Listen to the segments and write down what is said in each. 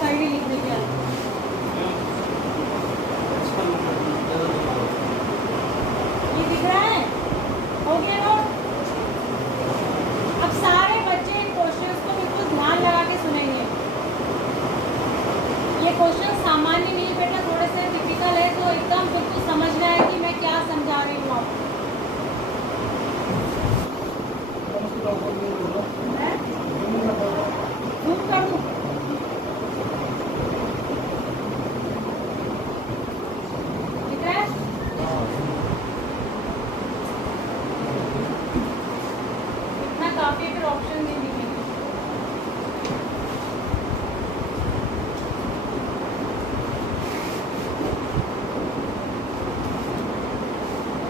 Side ही लिखने के ये दिख रहा है, हो गया नोट। अब सारे बच्चे इन क्वेश्चंस को बिल्कुल ध्यान लगा के सुनेंगे। ये क्वेश्चन सामान्य नहीं बेटा, थोड़े से टिपिकल है, तो एकदम बिल्कुल समझना है कि मैं क्या समझा रही हूँ आपको। जूम कर दूँ? ठीक है, इतना काफी है, फिर ऑप्शन नहीं दिखेंगे।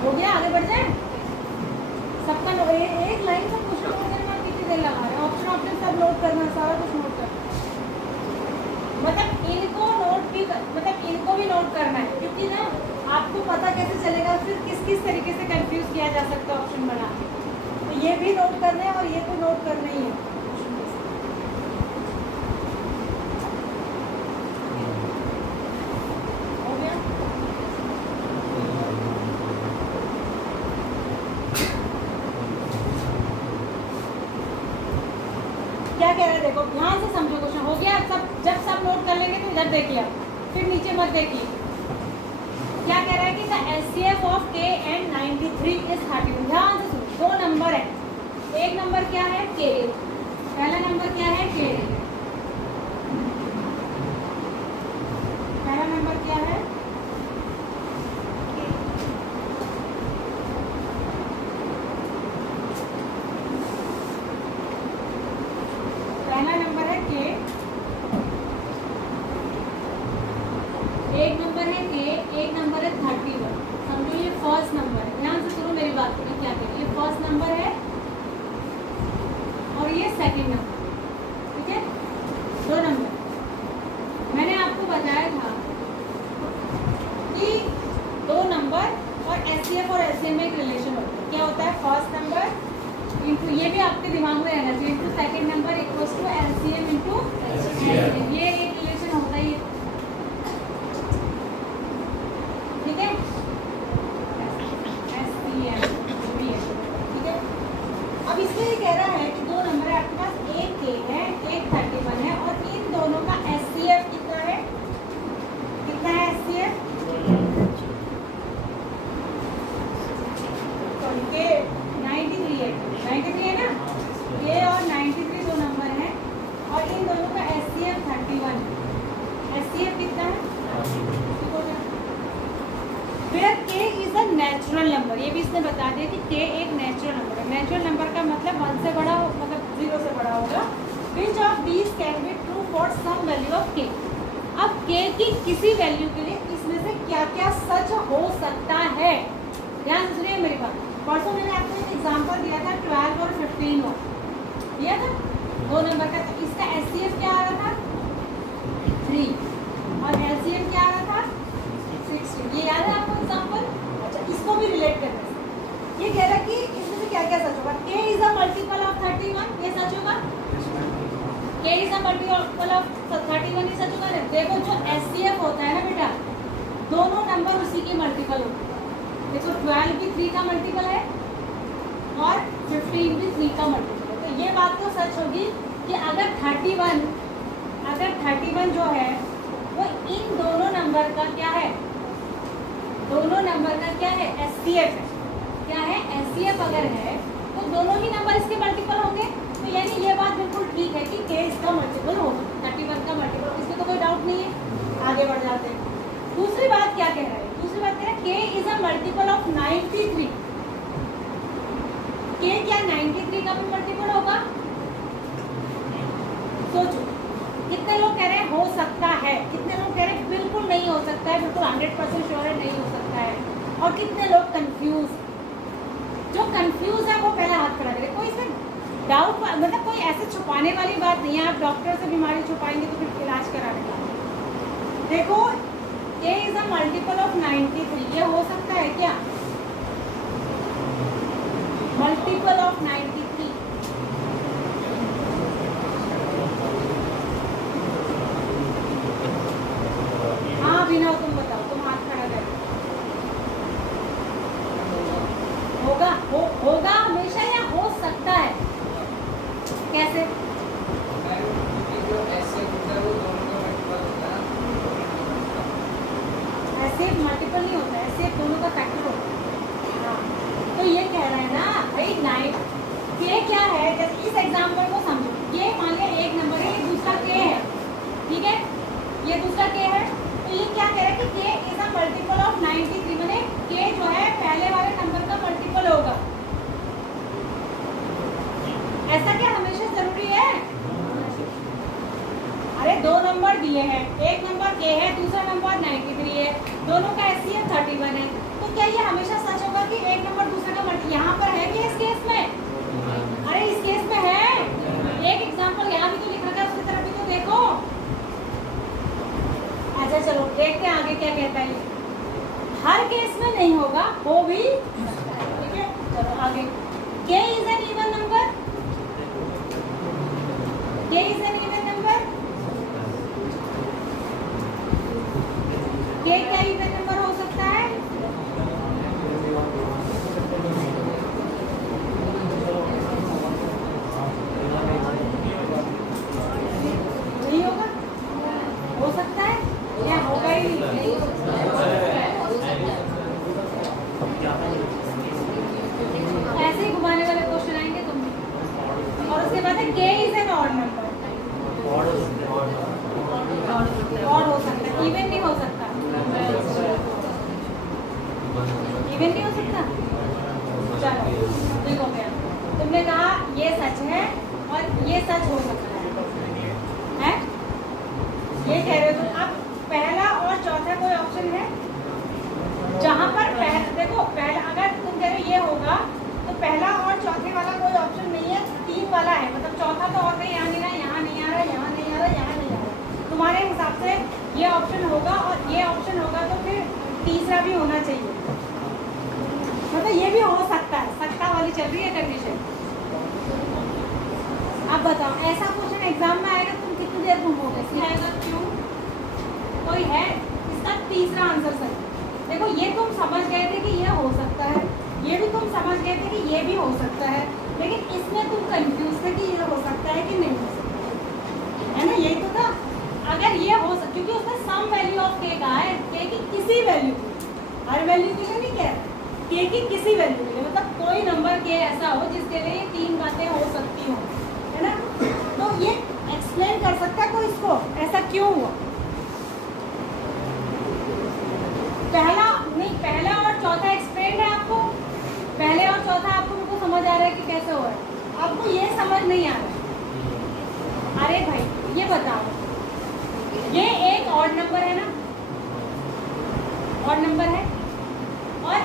हो गया, आगे बढ़ जाए। सबका एक लाइन का क्वेश्चन करने में कितनी देर लगा रहे हैं? ऑप्शन सब नोट करना, सारा कुछ नोट करना, मतलब इनको नोट भी मतलब इनको भी नोट करना है, क्योंकि ना आपको पता कैसे चलेगा फिर किस किस तरीके से कंफ्यूज किया जा सकता है ऑप्शन बना के। तो ये भी नोट करना है और ये तो नोट करना ही है। हो गया? क्या कह रहे हैं देखो, ध्यान से समझो क्वेश्चन। हो गया सब? जब सब नोट कर लेंगे तो इधर देखिए, फिर नीचे मत देखिए। क्या कह रहा है कि the HCF of k and 93 is 31। ध्यान से सुनो, दो नंबर है। एक नंबर क्या है? k। पहला नंबर क्या है? k। पहला नंबर क्या है? पहला नंबर है k, एक नंबर है k, एक नंबर है 31। समझो ये फर्स्ट नंबर है। ध्यान से सुनो मेरी बात को, मैं क्या कह रही हूँ। ये फर्स्ट नंबर है और ये सेकंड नंबर, ठीक है? दो नंबर। मैंने आपको बताया था कि दो नंबर और एचसीएफ और एलसीएम में एक रिलेशन होता है। क्या होता है? फर्स्ट नंबर इंटू, ये भी आपके दिमाग में रहना चाहिए, into second number equals to LCM into HCF. ये एक रिलेशन होता है, ठीक है? एचसीएम भी है, ठीक है? अब इसमें ये कह रहा है कि दो नंबर है आपके पास, एक k है, एक 31 है, और इन दोनों का एचसीएफ कितना है? कितना है एचसीएफ? k 93 है, 93 है ना? k और 93 दो नंबर हैं और इन दोनों का एचसीएफ 31 है। एचसीएफ कितना है? फिर k is a natural number. ये भी इसने बता दिया कि k एक नेचुरल नंबर है। नेचुरल नंबर का मतलब 1 से बड़ा, मतलब 0 से बड़ा होगा। Which of these can be true for some value of k। अब k की किसी वैल्यू के लिए इसमें से क्या क्या सच हो सकता है? ध्यान से सुनिए मेरी बात। परसों मैंने आपको एक एग्जांपल दिया था, 12 और 15 हो दिया था, दो नंबर का। तो इसका एचसीएफ क्या आ रहा था? 3 और एलसीएम क्या आ रहा था? 16। ये याद है आपको एग्जांपल? अच्छा, इसको भी रिलेट करना है। ये कह रहा है कि इसमें से क्या क्या सच होगा? k is a multiple of 31, ये सच होगा? k is a multiple of 31, ये सच होगा ना? देखो जो एचसीएफ होता है ना बेटा, दोनों नंबर उसी के मल्टीपल होते हैं। देखो 12 भी 3 का मल्टीपल है और 15 भी 3 का मल्टीपल है। तो ये बात तो सच होगी कि अगर 31 जो है वो इन दोनों नंबर का क्या है? दोनों नंबर का क्या है? एचसीएफ है। क्या है? एचसीएफ अगर है तो दोनों ही नंबर इसके मल्टीपल होंगे। तो यानी ये बात बिल्कुल ठीक है कि k इसका मल्टीपल होगा, 31 का मल्टीपल, इसमें तो कोई डाउट नहीं है। आगे बढ़ जाते हैं। दूसरी बात क्या कह रहा है? दूसरी बात कह रहा है k is a multiple of 93। k क्या 93 का भी मल्टीपल होगा? सोचो, कितने लोग कह रहे हैं हो सकता है, कितने लोग कह रहे हैं बिल्कुल नहीं हो सकता है, बिल्कुल 100% श्योर है नहीं हो सकता है, और कितने लोग कंफ्यूज। जो कंफ्यूज है वो पहला हाथ खड़ा करे। कोई इसमें डाउट, मतलब कोई ऐसे छुपाने वाली बात नहीं है। आप डॉक्टर से बीमारी छुपाएंगे तो फिर इलाज कराने का। देखो k is a multiple of 93, ये हो सकता है क्या? मल्टीपल ऑफ 93 एससीएफ मल्टीपल नहीं होता है, एससीएफ दोनों का फैक्टर होता है। हाँ, तो ये कह रहा है ना भाई 9 के क्या है, जैसे इस एग्जाम्पल को समझो, ये मान लिया एक नंबर है, ये दूसरा के है, ठीक है, ये दूसरा के है, तो ये क्या कह रहा है कि के इज अ मल्टीपल ऑफ 93, माने के जो है पहले वाले नंबर का मल्टीपल होगा। ऐसा क्या हमेशा जरूरी है? अरे दो नंबर दिए हैं, एक नंबर के है, दूसरा नंबर 93 है, दोनों का एससीएफ 31 है, तो क्या ये हमेशा सच होगा कि एक नंबर दूसरे का मल्टीपल? यहाँ पर है कि इस केस में? अरे इस केस में है। एक एग्जांपल यहाँ भी तो लिखा था, उसकी तरफ भी तो देखो। अच्छा चलो देखते हैं आगे क्या कहता है ये। हर केस में नहीं होगा, वो भी सकता है, ठीक है। चलो आगे, के इज एन इवन नंबर, के इज एन इवन नंबर, के क्या इवन नंबर हो सकता है? नहीं होगा, हो सकता है या होगा ही नहीं? ऐसे ही घुमाने वाले क्वेश्चन आएंगे तुम, और उसके बाद है के is an odd number, odd हो सकता है, इवन नहीं हो सकता, इवन नहीं हो सकता। चलो ठीक हो गया, तुमने कहा ये सच है और ये सच हो सकता है? ये कह रहे हो तुम। अब पहला और चौथा कोई ऑप्शन है जहां पर देखो, पहला अगर तुम कह रहे हो ये होगा, तो पहला और चौथे वाला कोई ऑप्शन नहीं है, 3 वाला है, मतलब चौथा तो और कहीं यहाँ नहीं रहा, यहाँ नहीं आ रहा, यहाँ नहीं आ रहा, यहाँ नहीं आ रहा। तुम्हारे हिसाब से ये ऑप्शन होगा और ये ऑप्शन होगा, तो फिर तीसरा भी होना चाहिए, मतलब ये भी हो सकता है, सकता वाली चल रही है कंडीशन। अब बताओ, ऐसा क्वेश्चन एग्जाम में आएगा, तुम कितनी देर घूमोगे? आएगा क्यों? कोई है इसका तीसरा आंसर सही? देखो ये तुम समझ गए थे कि ये हो सकता है, ये भी तुम समझ गए थे कि ये भी हो सकता है, लेकिन इसमें तुम कंफ्यूज थे कि ये हो सकता है कि नहीं हो सकता है ना, यही तो था। अगर ये हो सकता, क्योंकि उसने सम वैल्यू ऑफ के कहा है, के की किसी वैल्यू की, हर वैल्यू के लिए नहीं कह रहा, के की किसी वैल्यू के लिए, मतलब कोई नंबर के ऐसा हो जिसके लिए ये 3 बातें हो सकती हो, है ना। तो ये एक्सप्लेन कर सकता है कोई इसको, ऐसा क्यों हुआ? पहला नहीं, पहला और चौथा एक्सप्लेन है आपको, पहले और चौथा आपको उनको समझ आ रहा है कि कैसे हो रहा है, आपको ये समझ नहीं आ रहा है। अरे भाई ये बताओ, ये एक ऑड नंबर है ना, ऑड नंबर है, और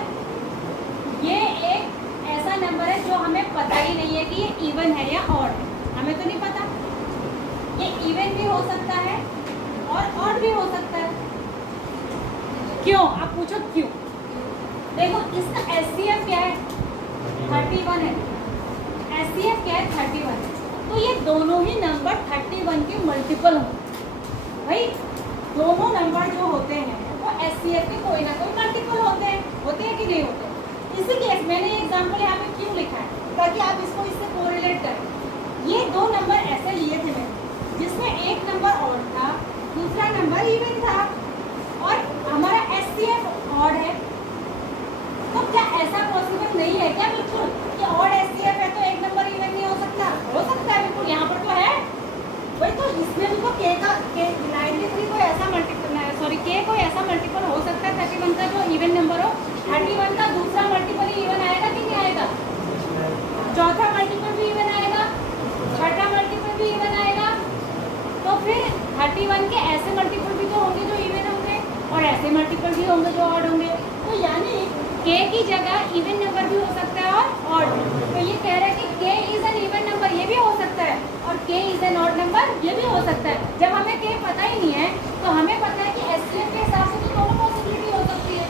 ये एक ऐसा नंबर है जो हमें पता ही नहीं है कि ये इवन है या ऑड है, हमें तो नहीं पता। ये इवन भी हो सकता है और ऑड भी हो सकता है। क्यों? आप पूछो क्यों? देखो इसका एससीएफ क्या है? 31 है, एससीएफ क्या है? 31 है, तो ये दोनों ही नंबर 31 के मल्टीपल होंगे। भाई दोनों नंबर जो होते हैं वो एससीएफ के कोई ना कोई मल्टीपल होते हैं कि नहीं होते? इसी केस मैंने ये एग्जांपल यहाँ पे क्यों लिखा है, ताकि आप इसको इससे कोरिलेट करें। ये दो नंबर ऐसे लिए थे मैंने, जिसमें एक नंबर ऑड था, दूसरा नंबर इवन था, और हमारा एससीएफ ऑड है, तो क्या ऐसा पॉसिबल नहीं है क्या बिल्कुल कि ऑड एससीएफ है तो एक नंबर इवन नहीं हो सकता? हो सकता है बिल्कुल, यहाँ पर तो है भाई। तो इसमें भी तो के का 93 को ऐसा मल्टीपल, सॉरी के कोई ऐसा मल्टीपल हो सकता है 31 का जो इवन नंबर हो, 31 का दूसरा मल्टीपल ही इवन आएगा कि नहीं आएगा? चौथा मल्टीपल भी इवन आएगा, छठा मल्टीपल भी इवन आएगा, तो फिर 31 के ऐसे मल्टीपल भी तो होंगे जो इवन होंगे, और ऐसे मल्टीपल भी होंगे जो ऑड होंगे। तो यानी के की जगह इवन नंबर भी हो सकता है और ऑड। तो ये कह रहा है कि के इज एन इवन नंबर, ये भी हो सकता है, और के इज एन ऑड नंबर, ये भी हो सकता है। जब हमें के पता ही नहीं है, तो हमें पता है कि एससीएफ के हिसाब से तो दोनों पॉसिबिलिटी हो सकती है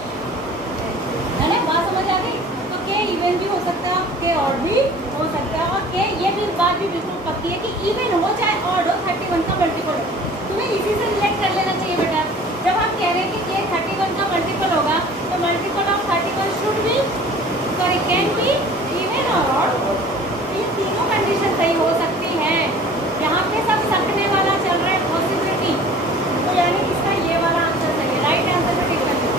ना। बात समझ आ गई? तो के इवन भी हो सकता है, के ऑड भी हो सकता है, और के ये भी बात भी बिल्कुल पक्की है कि इवन हो चाहे ऑड हो, 31 का मल्टीपल हो। तुम्हें इसी से रिलेट कर लेना चाहिए बेटा। जब हम कह रहे हैं कि के 31 का मल्टीपल होगा, तो multiple of 31 should be, sorry can be even और ऑड। ये तीनों कंडीशन सही हो सकती है। यहाँ पे सब सकने वाला चल रहा है पॉसिबिलिटी, तो यानी इसका ये वाला आंसर सही है, राइट आंसर पे टिक कर दो।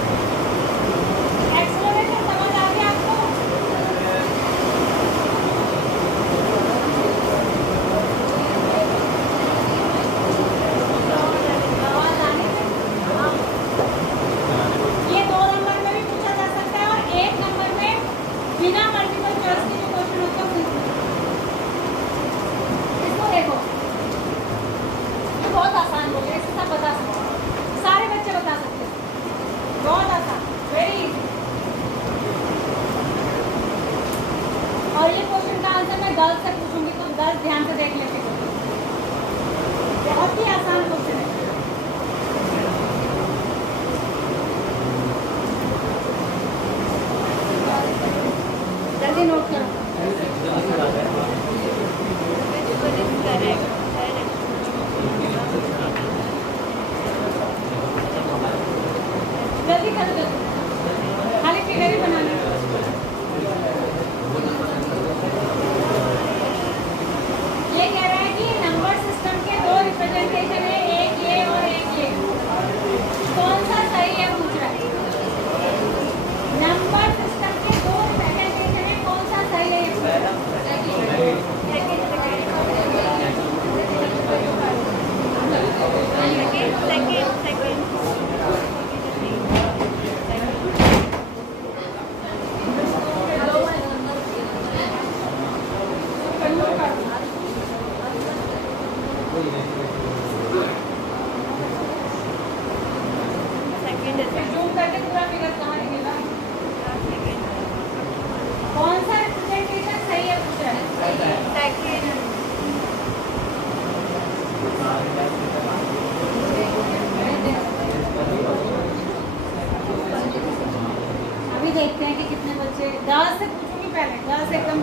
अभी देखते हैं कि कितने बच्चे। गर्ल्स से पूछूंगी पहले, गर्ल्स एकदम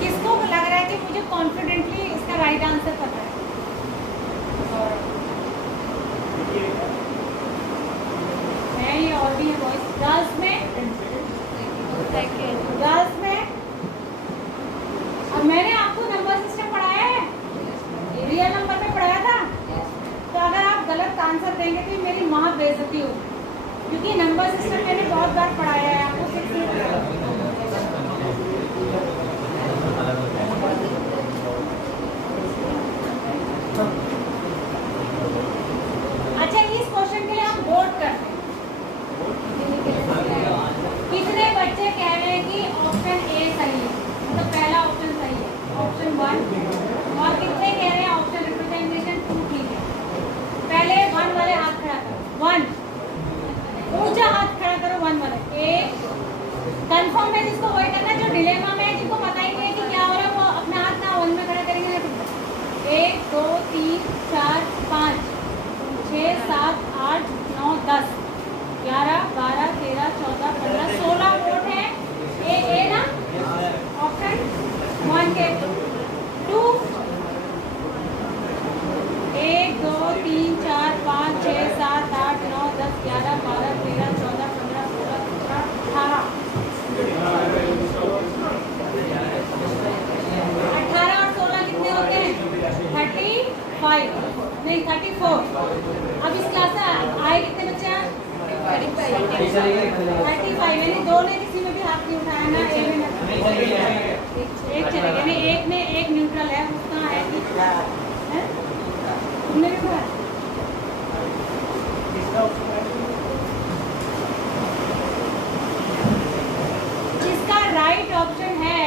किसको लग रहा है कि मुझे कॉन्फिडेंटली इसका राइट आंसर पता है? है ये और भी है बॉयज? गर्ल्स में अब मैंने आपको नंबर सिस्टम पढ़ाया है, रियल नंबर में पढ़ाया था। तो अगर आप गलत आंसर देंगे तो मेरी महा बेइज्जती होगी, क्योंकि नंबर सिस्टम मैंने बहुत बार पढ़ाया है आपको। अच्छा, इस क्वेश्चन के लिए आप वोट करते हैं। कितने बच्चे कह रहे हैं कि ऑप्शन ए सही है, मतलब पहला ऑप्शन सही है, ऑप्शन 1, और कितने कह रहे हैं ऑप्शन रिप्रेजेंटेशन 2 ठीक है? पहले 1 वाले हाथ खड़ा करो, 1 ऊंचा हाथ खड़ा करो, 1 वाले। एक कंफर्म है जिसको वही करना है, जो डिलेमा में है, जिनको पता ही नहीं है कि क्या हो रहा है, वो अपना हाथ ना 1 में खड़ा करेंगे। 1 2 3 4 5 6 7 8 9 10 11 12 13 14 15 16 वोट है। ए ना ऑप्शन 1 के 2 1 2 3 4 5 6 7 8 9 10 11 12 13 14 15 16 17 18 और 16 कितने होते हैं? 35 नहीं 34। अब इस क्लास में आए कितने बच्चे हैं? 35 यानी 2 ने किसी में भी हाथ नहीं उठाया ना, ए में ना, एक चले गए, एक ने एक न्यूट्रल है, उसका है कि तुमने भी पढ़ा। इसका राइट ऑप्शन है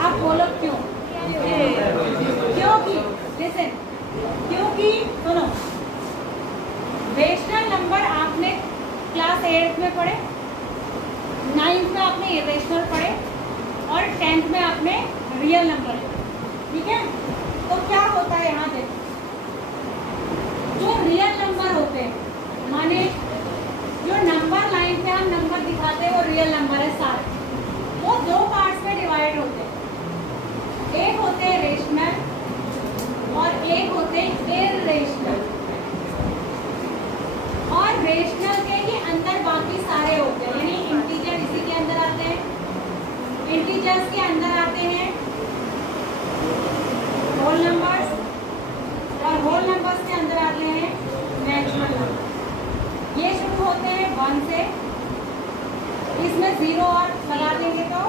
आप बोलो क्यों? क्योंकि लिसन, क्योंकि सुनो, रेशनल नंबर आपने क्लास 8 में पढ़े, 9th में आपने इरेशनल पढ़े, और 10th में आपने रियल नंबर पढ़े, ठीक है? तो क्या होता है यहाँ देखो, जो रियल नंबर होते हैं, माने जो नंबर लाइन पे हम नंबर दिखाते हैं वो रियल नंबर है सारे, वो 2 पार्ट्स में डिवाइड होते हैं। एक होते हैं रेशनल और एक होते हैं इररेशनल। और रेशनल के ही अंदर बाकी सारे होते हैं, यानी इंटीजर इसी के अंदर आते हैं, इंटीजर्स के अंदर आते हैं होल नंबर्स, और होल नंबर्स के अंदर आते हैं नेचुरल नंबर। ये शुरू होते हैं 1 से, इसमें 0 और लगा देंगे तो